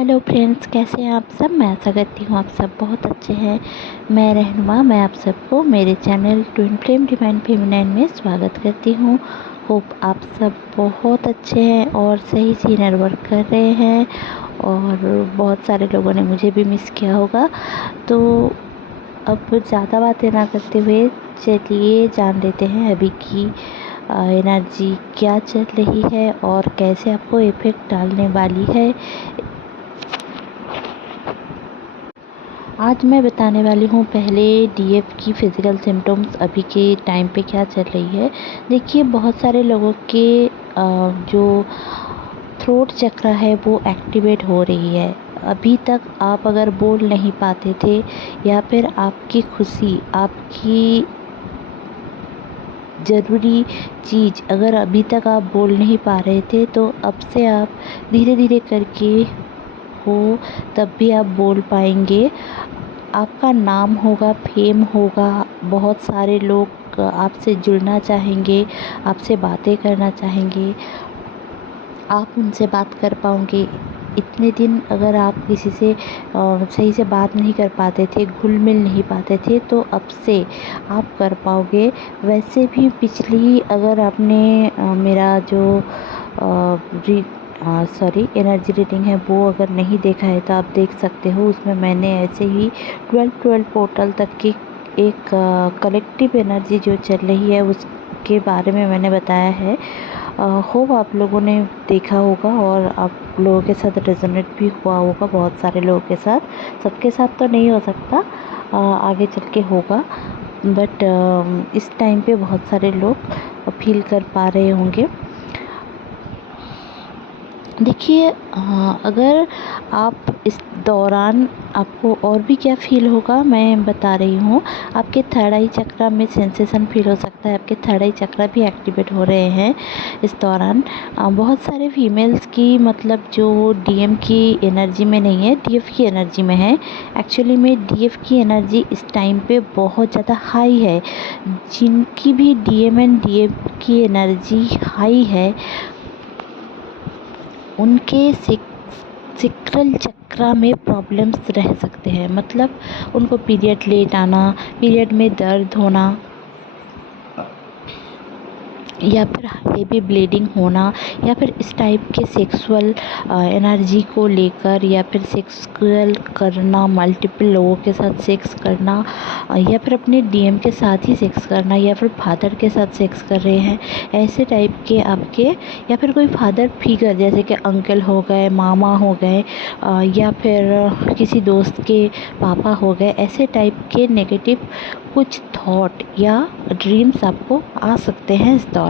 Hello friends, कैसे हैं आप सब। मैं आशा करती हूँ आप सब बहुत अच्छे हैं। मैं रहनुमा, मैं आप सबको मेरे channel twin flame divine feminine में स्वागत करती हूँ। होप आप सब बहुत अच्छे हैं और सही से इनर वर्क कर रहे हैं और बहुत सारे लोगों ने मुझे भी मिस किया होगा। तो अब ज़्यादा बातें ना करते हुए चलिए जान लेते हैं अभी की एनर्जी क्या चल रही है और कैसे आपको इफ़ेक्ट डालने वाली है। आज मैं बताने वाली हूँ पहले डीएफ की फ़िज़िकल सिम्टम्स अभी के टाइम पे क्या चल रही है। देखिए, बहुत सारे लोगों के जो थ्रोट चक्र है वो एक्टिवेट हो रही है। अभी तक आप अगर बोल नहीं पाते थे या फिर आपकी खुशी, आपकी ज़रूरी चीज़ अगर अभी तक आप बोल नहीं पा रहे थे, तो अब से आप धीरे धीरे करके हो तब भी आप बोल पाएंगे। आपका नाम होगा, फेम होगा, बहुत सारे लोग आपसे जुड़ना चाहेंगे, आपसे बातें करना चाहेंगे, आप उनसे बात कर पाओगे। इतने दिन अगर आप किसी से सही से बात नहीं कर पाते थे, घुल मिल नहीं पाते थे, तो अब से आप कर पाओगे। वैसे भी पिछली अगर आपने मेरा जो एनर्जी रीडिंग है वो अगर नहीं देखा है तो आप देख सकते हो। उसमें मैंने ऐसे ही 12 पोर्टल तक की एक कलेक्टिव एनर्जी जो चल रही है उसके बारे में मैंने बताया है। होप आप लोगों ने देखा होगा और आप लोगों के साथ रेजोनेट भी हुआ होगा। बहुत सारे लोगों के साथ, सबके साथ तो नहीं हो सकता, आगे चल के होगा, बट इस टाइम पे बहुत सारे लोग फील कर पा रहे होंगे। देखिए, अगर आप इस दौरान आपको और भी क्या फ़ील होगा मैं बता रही हूँ। आपके थर्ड आई चक्र में सेंसेशन फ़ील हो सकता है। आपके थर्ड आई चक्र भी एक्टिवेट हो रहे हैं इस दौरान। बहुत सारे फीमेल्स की मतलब जो डीएम की एनर्जी में नहीं है, डीएफ की एनर्जी में है। एक्चुअली में डीएफ की एनर्जी इस टाइम पे बहुत ज़्यादा हाई है। जिनकी भी डीएम एंड डीएफ की एनर्जी हाई है उनके सिक्रल चक्र में प्रॉब्लम्स रह सकते हैं। मतलब उनको पीरियड लेट आना, पीरियड में दर्द होना, या फिर हेवी ब्लीडिंग होना, या फिर इस टाइप के सेक्सुअल एनर्जी को लेकर, या फिर सेक्सुअल करना, मल्टीपल लोगों के साथ सेक्स करना, या फिर अपने डीएम के साथ ही सेक्स करना, या फिर फादर के साथ सेक्स कर रहे हैं, ऐसे टाइप के आपके, या फिर कोई फादर फिगर जैसे कि अंकल हो गए, मामा हो गए, या फिर किसी दोस्त के पापा हो गए, ऐसे टाइप के नेगेटिव कुछ थॉट या ड्रीम्स आपको आ सकते हैं इस दौरान।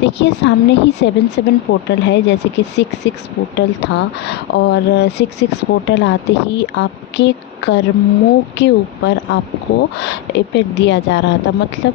देखिए, सामने ही 7 पोर्टल है, जैसे कि 6 पोर्टल था, और 6 पोर्टल आते ही आपके कर्मों के ऊपर आपको इफेक्ट दिया जा रहा था। मतलब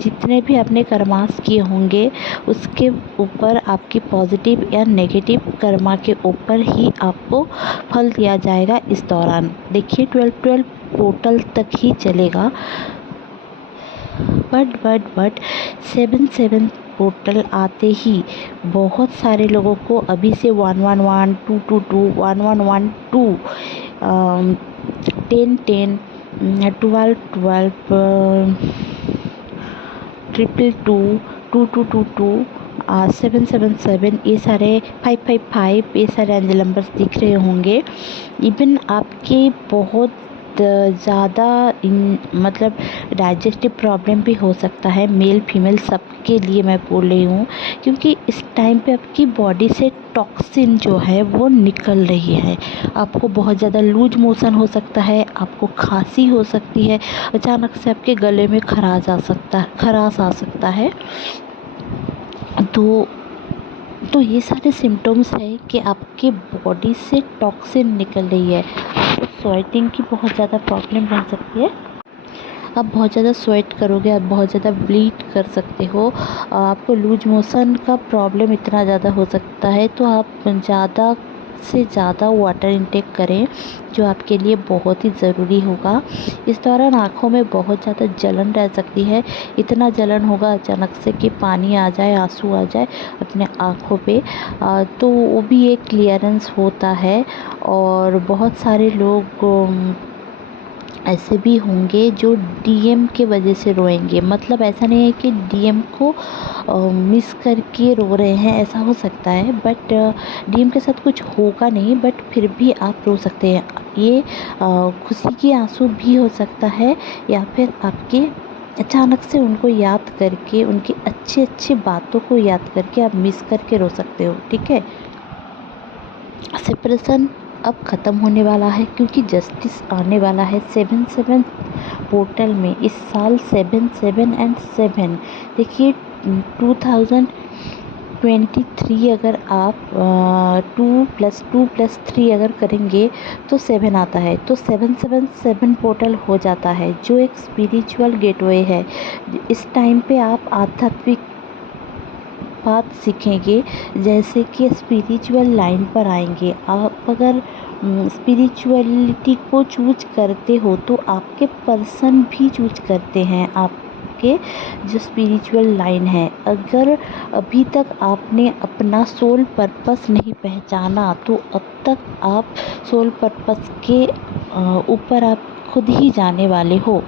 जितने भी आपने कर्मास किए होंगे उसके ऊपर आपकी पॉजिटिव या नेगेटिव कर्मा के ऊपर ही आपको फल दिया जाएगा इस दौरान। देखिए, 12 पोर्टल तक ही चलेगा, बट 7 पोर्टल आते ही बहुत सारे लोगों को अभी से 111, 222, 1112, 1010, 1212, 222, 2222, 777, ये सारे 555, ये सारे एंजल नंबर्स दिख रहे होंगे। इवन आपके बहुत ज़्यादा मतलब डाइजेस्टिव प्रॉब्लम भी हो सकता है, मेल फीमेल सबके लिए मैं बोल रही हूँ, क्योंकि इस टाइम पे आपकी बॉडी से टॉक्सिन जो है वो निकल रही है। आपको बहुत ज़्यादा लूज मोशन हो सकता है, आपको खांसी हो सकती है, अचानक से आपके गले में खराश आ सकता है। तो ये सारे सिम्टम्स है कि आपके बॉडी से टॉक्सिन निकल रही है। आपको स्वेटिंग की बहुत ज़्यादा प्रॉब्लम बन सकती है। आप बहुत ज़्यादा स्वेट करोगे, आप बहुत ज़्यादा ब्लीड कर सकते हो, आपको लूज मोशन का प्रॉब्लम इतना ज़्यादा हो सकता है। तो आप ज़्यादा से ज़्यादा वाटर इंटेक करें, जो आपके लिए बहुत ही ज़रूरी होगा। इस दौरान आँखों में बहुत ज़्यादा जलन रह सकती है। इतना जलन होगा अचानक से कि पानी आ जाए, आंसू आ जाए अपने आँखों पे, तो वो भी एक क्लियरेंस होता है। और बहुत सारे लोग ऐसे भी होंगे जो डीएम के वजह से रोएंगे। मतलब ऐसा नहीं है कि डीएम को मिस करके रो रहे हैं, ऐसा हो सकता है, बट डीएम के साथ कुछ होगा नहीं, बट फिर भी आप रो सकते हैं। ये खुशी के आंसू भी हो सकता है, या फिर आपके अचानक से उनको याद करके, उनकी अच्छी अच्छी बातों को याद करके आप मिस करके रो सकते हो। ठीक है, सेपरेशन अब ख़त्म होने वाला है, क्योंकि जस्टिस आने वाला है 7-7 पोर्टल में। इस साल 7-7 एंड 7 देखिए, 2023 अगर आप 2+2+3 अगर करेंगे तो 7 आता है, तो 7-7-7 पोर्टल हो जाता है, जो एक स्पिरिचुअल गेटवे है। इस टाइम पे आप आध्यात्मिक बात सीखेंगे, जैसे कि स्पिरिचुअल लाइन पर आएंगे। आप अगर स्पिरिचुअलिटी को चूज करते हो तो आपके पर्सन भी चूज करते हैं आपके जो स्पिरिचुअल लाइन है। अगर अभी तक आपने अपना सोल पर्पस नहीं पहचाना, तो अब तक आप सोल पर्पस के ऊपर आप खुद ही जाने वाले हो।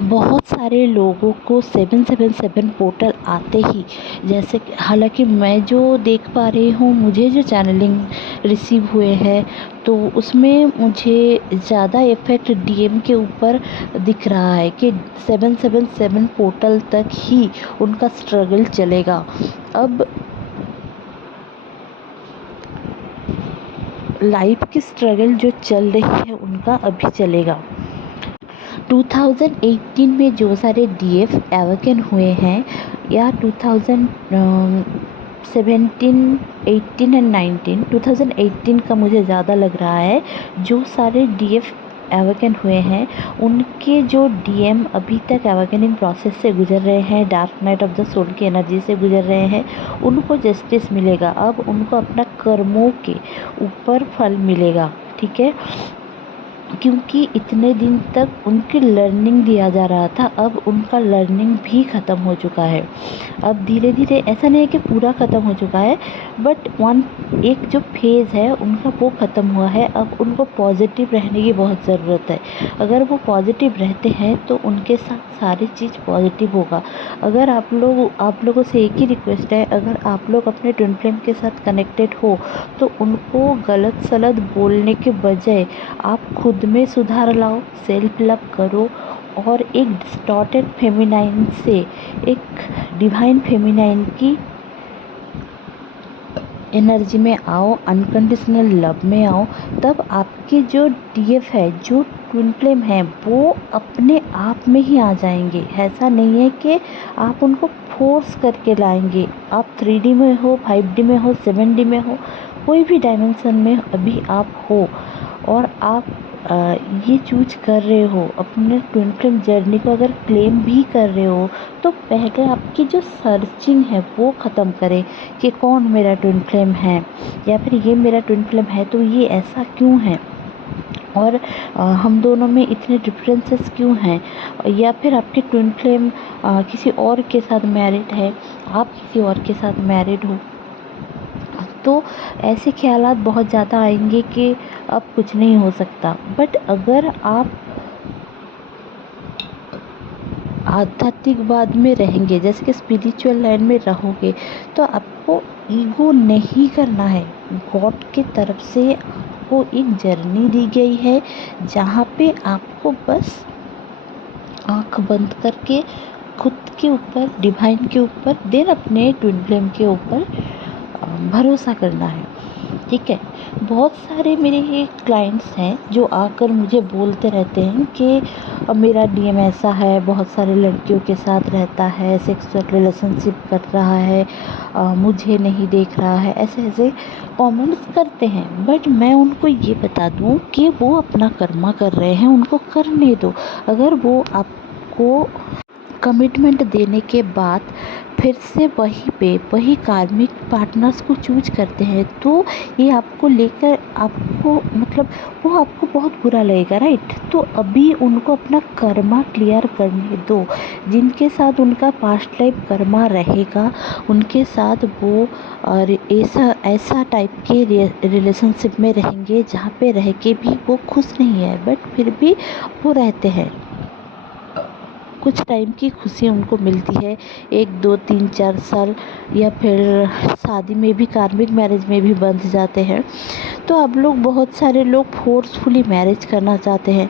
बहुत सारे लोगों को 7-7-7 पोर्टल आते ही, जैसे कि हालांकि मैं जो देख पा रही हूँ, मुझे जो चैनलिंग रिसीव हुए हैं, तो उसमें मुझे ज़्यादा इफ़ेक्ट डीएम के ऊपर दिख रहा है कि 7-7-7 पोर्टल तक ही उनका स्ट्रगल चलेगा। अब लाइफ की स्ट्रगल जो चल रही है उनका अभी चलेगा। 2018 में जो सारे डीएफ एवोकन हुए हैं, या 2017, 18 एंड 19, 2018 का मुझे ज़्यादा लग रहा है, जो सारे डीएफ एवोकन हुए हैं उनके जो डीएम अभी तक एवोकनिंग प्रोसेस से गुजर रहे हैं, dark night of the soul की एनर्जी से गुजर रहे हैं, उनको जस्टिस मिलेगा। अब उनको अपना कर्मों के ऊपर फल मिलेगा। ठीक है, क्योंकि इतने दिन तक उनकी लर्निंग दिया जा रहा था, अब उनका लर्निंग भी ख़त्म हो चुका है। अब धीरे धीरे, ऐसा नहीं है कि पूरा ख़त्म हो चुका है, बट एक जो फेज़ है उनका वो ख़त्म हुआ है। अब उनको पॉजिटिव रहने की बहुत ज़रूरत है। अगर वो पॉजिटिव रहते हैं तो उनके साथ सारी चीज़ पॉजिटिव होगा। अगर आप लोगों से एक ही रिक्वेस्ट है, अगर आप लोग अपने ट्विन फ्लेम के साथ कनेक्टेड हो तो उनको गलत सलत बोलने के बजाय आप खुद में सुधार लाओ, सेल्फ लव करो, और एक डिस्टॉर्टेड फेमिनाइन से एक डिवाइन फेमिनाइन की एनर्जी में आओ, अनकंडीशनल लव में आओ। तब आपके जो डीएफ है, जो ट्विन फ्लेम है, वो अपने आप में ही आ जाएंगे। ऐसा नहीं है कि आप उनको फोर्स करके लाएंगे। आप 3D में हो, 5D में हो, 7D में हो, कोई भी डायमेंशन में अभी आप हो, और आप ये चूज कर रहे हो अपने ट्विन फ्लेम जर्नी को अगर क्लेम भी कर रहे हो, तो पहले आपकी जो सर्चिंग है वो ख़त्म करें कि कौन मेरा ट्विन फ्लेम है, या फिर ये मेरा ट्विन फ्लेम है तो ये ऐसा क्यों है, और हम दोनों में इतने डिफरेंसेस क्यों हैं, या फिर आपके ट्विन फ्लेम किसी और के साथ मैरिड है, आप किसी और के साथ मैरिड हो, तो ऐसे ख्यालात बहुत ज़्यादा आएंगे कि अब कुछ नहीं हो सकता। बट अगर आप आध्यात्मिकवाद में रहेंगे, जैसे कि स्पिरिचुअल लाइन में रहोगे, तो आपको ईगो नहीं करना है। गॉड की तरफ से आपको एक जर्नी दी गई है, जहाँ पे आपको बस आँख बंद करके खुद के ऊपर, डिवाइन के ऊपर, देन अपने ट्विन फ्लेम के ऊपर भरोसा करना है। ठीक है, बहुत सारे मेरे क्लाइंट्स हैं जो आकर मुझे बोलते रहते हैं कि मेरा डीएम ऐसा है, बहुत सारे लड़कियों के साथ रहता है, सेक्सुअल रिलेशनशिप कर रहा है, मुझे नहीं देख रहा है, ऐसे ऐसे कमेंट्स करते हैं। बट मैं उनको ये बता दूं कि वो अपना कर्मा कर रहे हैं, उनको करने दो। अगर वो आपको कमिटमेंट देने के बाद फिर से वही कार्मिक पार्टनर्स को चूज करते हैं, तो ये आपको लेकर आपको मतलब वो आपको बहुत बुरा लगेगा, राइट। तो अभी उनको अपना कर्मा क्लियर करने दो। जिनके साथ उनका पास्ट लाइफ कर्मा रहेगा उनके साथ वो और ऐसा ऐसा टाइप के रिलेशनशिप में रहेंगे जहाँ पे रह के भी वो खुश नहीं है, बट फिर भी वो रहते हैं। कुछ टाइम की खुशी उनको मिलती है, 1 2 3 4 साल, या फिर शादी में भी, कार्मिक मैरिज में भी बंध जाते हैं। तो अब लोग, बहुत सारे लोग फोर्सफुली मैरिज करना चाहते हैं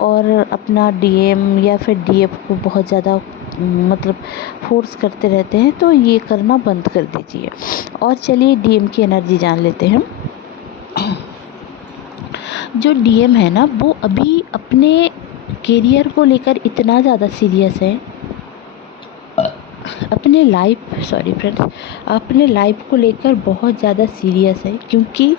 और अपना डीएम या फिर डीएफ को बहुत ज़्यादा मतलब फोर्स करते रहते हैं, तो ये करना बंद कर दीजिए। और चलिए डीएम की एनर्जी जान लेते हैं। जो डीएम है ना, वो अभी अपने करियर को लेकर इतना ज़्यादा सीरियस है, अपने लाइफ को लेकर बहुत ज़्यादा सीरियस है, क्योंकि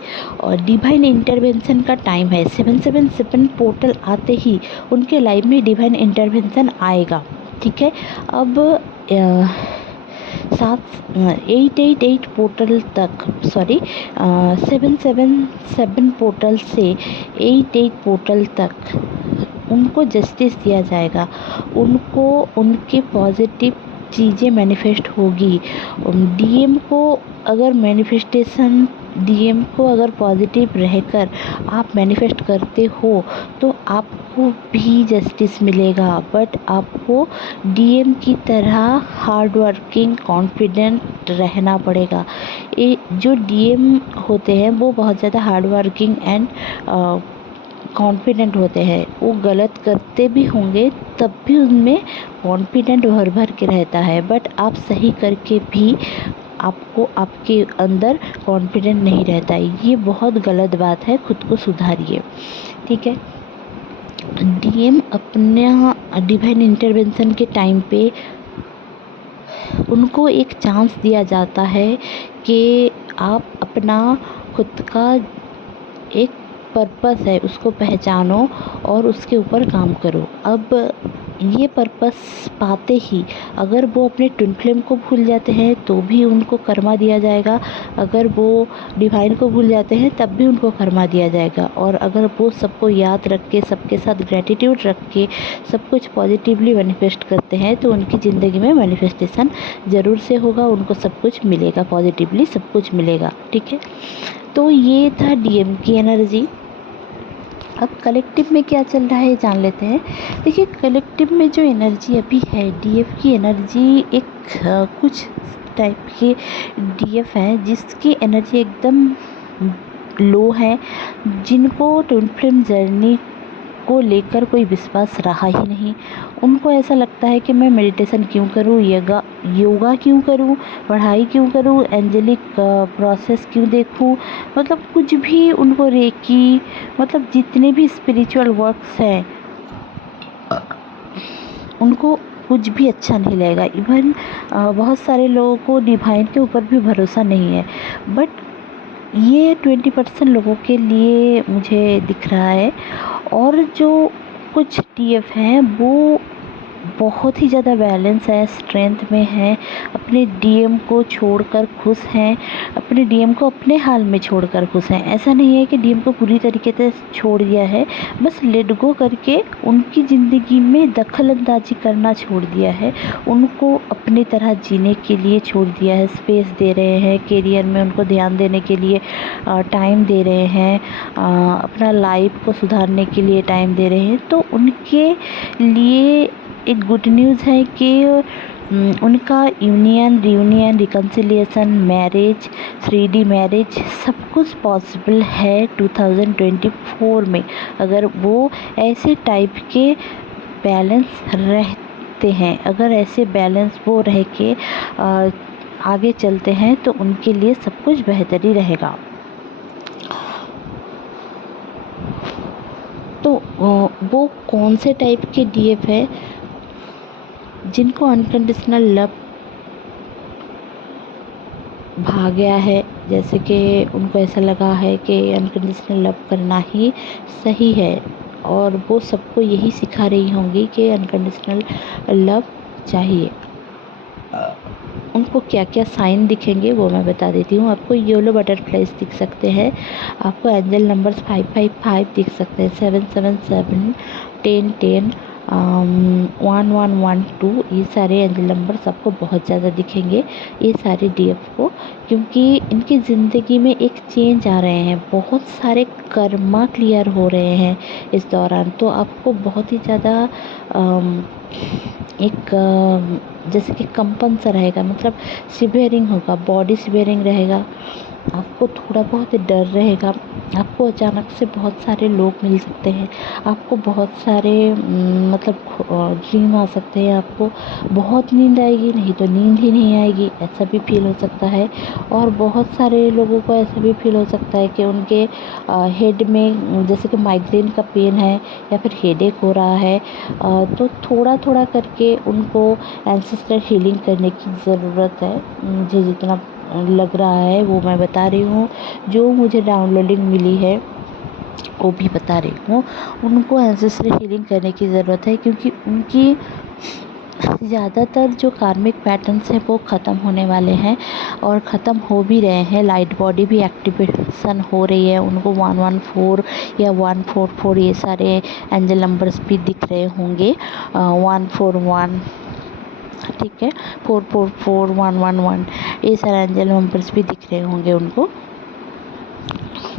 डिवाइन इंटरवेंशन का टाइम है। 777 पोर्टल आते ही उनके लाइफ में डिवाइन इंटरवेंशन आएगा, ठीक है। अब 888 पोर्टल तक, 777 पोर्टल से 88 पोर्टल तक उनको जस्टिस दिया जाएगा। उनको उनके पॉजिटिव चीज़ें मैनिफेस्ट होगी। डीएम को अगर पॉजिटिव रहकर आप मैनिफेस्ट करते हो तो आपको भी जस्टिस मिलेगा, बट आपको डीएम की तरह हार्ड वर्किंग कॉन्फिडेंट रहना पड़ेगा। ये जो डीएम होते हैं वो बहुत ज़्यादा हार्ड वर्किंग एंड कॉन्फिडेंट होते हैं। वो गलत करते भी होंगे तब भी उनमें कॉन्फिडेंट भर भर के रहता है, बट आप सही करके भी आपको आपके अंदर कॉन्फिडेंट नहीं रहता है। ये बहुत गलत बात है, खुद को सुधारिए, ठीक है। डीएम अपना डिवाइन इंटरवेंशन के टाइम पे उनको एक चांस दिया जाता है कि आप अपना खुद का एक पर्पस है उसको पहचानो और उसके ऊपर काम करो। अब ये पर्पस पाते ही अगर वो अपने ट्विन फ्लेम को भूल जाते हैं तो भी उनको कर्मा दिया जाएगा, अगर वो डिवाइन को भूल जाते हैं तब भी उनको कर्मा दिया जाएगा। और अगर वो सबको याद रख के, सबके साथ ग्रेटिट्यूड रख के सब कुछ पॉजिटिवली मैनिफेस्ट करते हैं तो उनकी ज़िंदगी में मैनिफेस्टेशन ज़रूर से होगा, उनको सब कुछ मिलेगा, पॉजिटिवली सब कुछ मिलेगा, ठीक है। तो ये था डीएम की एनर्जी। अब कलेक्टिव में क्या चल रहा है जान लेते हैं। देखिए कलेक्टिव में जो एनर्जी अभी है, डीएफ की एनर्जी एक कुछ टाइप के डीएफ हैं जिसकी एनर्जी एकदम लो है, जिनको ट्विन फ्लेम जर्नी को लेकर कोई विश्वास रहा ही नहीं। उनको ऐसा लगता है कि मैं मेडिटेशन क्यों करूं, योगा क्यों करूं, पढ़ाई क्यों करूं, एंजेलिक प्रोसेस क्यों देखूं, मतलब कुछ भी उनको रेकी, मतलब जितने भी स्पिरिचुअल वर्क्स हैं उनको कुछ भी अच्छा नहीं लगेगा। इवन बहुत सारे लोगों को डिवाइन के ऊपर भी भरोसा नहीं है, बट ये 20% लोगों के लिए मुझे दिख रहा है। और जो कुछ डीएफ हैं वो बहुत ही ज़्यादा बैलेंस है, स्ट्रेंथ में है, अपने डीएम को छोड़कर खुश हैं, अपने डीएम को अपने हाल में छोड़कर खुश हैं। ऐसा नहीं है कि डीएम को पूरी तरीके से छोड़ दिया है, बस लेट गो करके उनकी ज़िंदगी में दखल अंदाजी करना छोड़ दिया है, उनको अपनी तरह जीने के लिए छोड़ दिया है, स्पेस दे रहे हैं, करियर में उनको ध्यान देने के लिए टाइम दे रहे हैं, अपना लाइफ को सुधारने के लिए टाइम दे रहे हैं। तो उनके लिए एक गुड न्यूज़ है कि उनका union, reunion, reconciliation, marriage, 3D marriage सब कुछ पॉसिबल है 2024 में, अगर वो ऐसे टाइप के बैलेंस रहते हैं, अगर ऐसे बैलेंस वो रह के आगे चलते हैं तो उनके लिए सब कुछ बेहतर ही रहेगा। तो वो कौन से टाइप के डीएफ है जिनको अनकंडीशनल लव भा गया है, जैसे कि उनको ऐसा लगा है कि अनकंडीशनल लव करना ही सही है, और वो सबको यही सिखा रही होंगी कि अनकंडीशनल लव चाहिए। उनको क्या क्या साइन दिखेंगे वो मैं बता देती हूँ। आपको येलो बटरफ्लाइज दिख सकते हैं, आपको एंजल नंबर्स 555 दिख सकते हैं, 777, 1010, 1112, ये सारे एंजल नंबर्स आपको बहुत ज़्यादा दिखेंगे ये सारे डीएफ को, क्योंकि इनकी ज़िंदगी में एक चेंज आ रहे हैं, बहुत सारे कर्मा क्लियर हो रहे हैं इस दौरान। तो आपको बहुत ही ज़्यादा एक जैसे कि कंपन सा रहेगा, मतलब शिवरिंग होगा, बॉडी शिवरिंग रहेगा, आपको थोड़ा बहुत डर रहेगा, आपको अचानक से बहुत सारे लोग मिल सकते हैं, आपको बहुत सारे मतलब ड्रीम आ सकते हैं, आपको बहुत नींद आएगी, नहीं तो नींद ही नहीं आएगी, ऐसा भी फील हो सकता है। और बहुत सारे लोगों को ऐसा भी फील हो सकता है कि उनके हेड में जैसे कि माइग्रेन का पेन है या फिर हेडेक हो रहा है, तो थोड़ा थोड़ा करके उनको एंसेस्टर हीलिंग करने की ज़रूरत है। मुझे जितना लग रहा है वो मैं बता रही हूँ, जो मुझे डाउनलोडिंग मिली है वो भी बता रही हूँ। उनको एंसेस्ट्रल हीलिंग करने की ज़रूरत है, क्योंकि उनकी ज़्यादातर जो कार्मिक पैटर्न्स हैं वो ख़त्म होने वाले हैं और ख़त्म हो भी रहे हैं। लाइट बॉडी भी एक्टिवेशन हो रही है, उनको 114 या 144 ये सारे एंजल नंबर्स भी दिख रहे होंगे, 141, ठीक है, 444, 111, ये सारे एंजल नंबर्स भी दिख रहे होंगे उनको।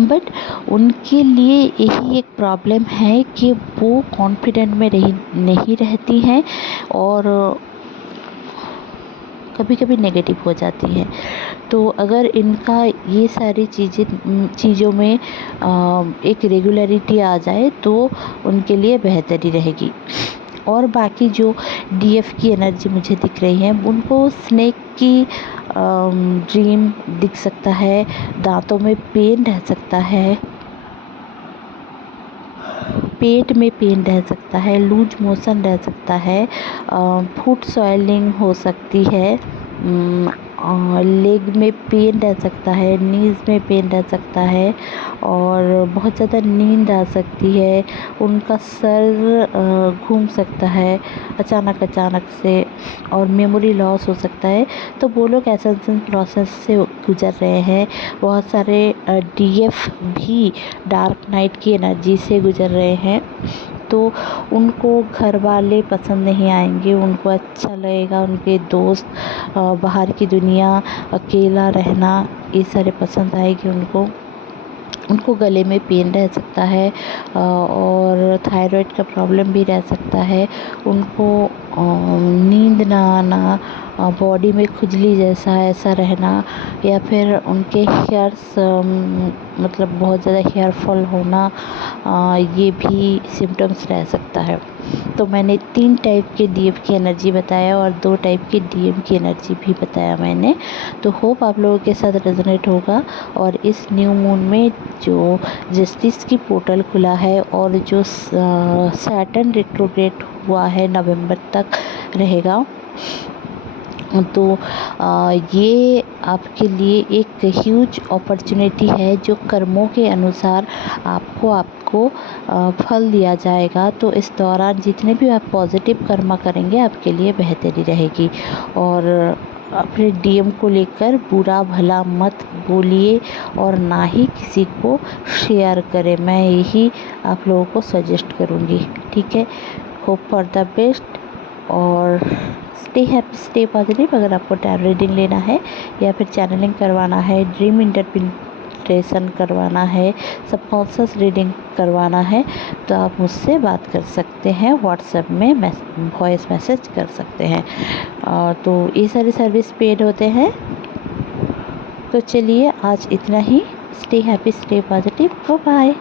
बट उनके लिए यही एक प्रॉब्लम है कि वो कॉन्फिडेंट में नहीं रहती हैं और कभी कभी नेगेटिव हो जाती हैं। तो अगर इनका ये सारी चीज़ों में एक रेगुलरिटी आ जाए तो उनके लिए बेहतरी रहेगी। और बाकी जो डीएफ की एनर्जी मुझे दिख रही है, उनको स्नेक की ड्रीम दिख सकता है, दांतों में पेन रह सकता है, पेट में पेन रह सकता है, लूज मोशन रह सकता है, फुट सॉइलिंग हो सकती है, लेग में पेन रह सकता है, नीज़ में पेन रह सकता है और बहुत ज़्यादा नींद आ सकती है, उनका सर घूम सकता है अचानक से और मेमोरी लॉस हो सकता है। तो वो लोग एसेंशन प्रोसेस से गुजर रहे हैं। बहुत सारे डीएफ भी डार्क नाइट की एनर्जी से गुजर रहे हैं, तो उनको घर वाले पसंद नहीं आएंगे, उनको अच्छा लगेगा उनके दोस्त, बाहर की दुनिया, अकेला रहना, ये सारे पसंद आएगी उनको गले में पेन रह सकता है और थायराइड का प्रॉब्लम भी रह सकता है, उनको नींद ना आना, बॉडी में खुजली जैसा ऐसा रहना, या फिर उनके हेयर्स मतलब बहुत ज़्यादा हेयर फॉल होना, ये भी सिम्टम्स रह सकता है। तो मैंने 3 टाइप के डीएफ की एनर्जी बताया और 2 टाइप की डीएम की एनर्जी भी बताया मैंने। तो होप आप लोगों के साथ रेजोनेट होगा। और इस न्यू मून में जो जस्टिस की पोर्टल खुला है और जो सैटर्न रेट्रोग्रेड हुआ है नवंबर तक रहेगा, तो ये आपके लिए एक ह्यूज अपॉर्चुनिटी है जो कर्मों के अनुसार आपको फल दिया जाएगा। तो इस दौरान जितने भी आप पॉजिटिव कर्म करेंगे आपके लिए बेहतरी रहेगी। और अपने डीएम को लेकर बुरा भला मत बोलिए और ना ही किसी को शेयर करें, मैं यही आप लोगों को सजेस्ट करूँगी, ठीक है। होप फॉर द बेस्ट और स्टे हैप्पी, स्टे पॉजिटिव। अगर आपको टैरो रीडिंग लेना है या फिर चैनलिंग करवाना है, ड्रीम इंटरप्रिटेशन करवाना है, सबकॉन्शियस रीडिंग करवाना है, तो आप मुझसे बात कर सकते हैं, व्हाट्सएप में वॉइस मैसेज कर सकते हैं। तो ये सारे सर्विस पेड होते हैं। तो चलिए आज इतना ही। Stay happy, stay positive, bye bye.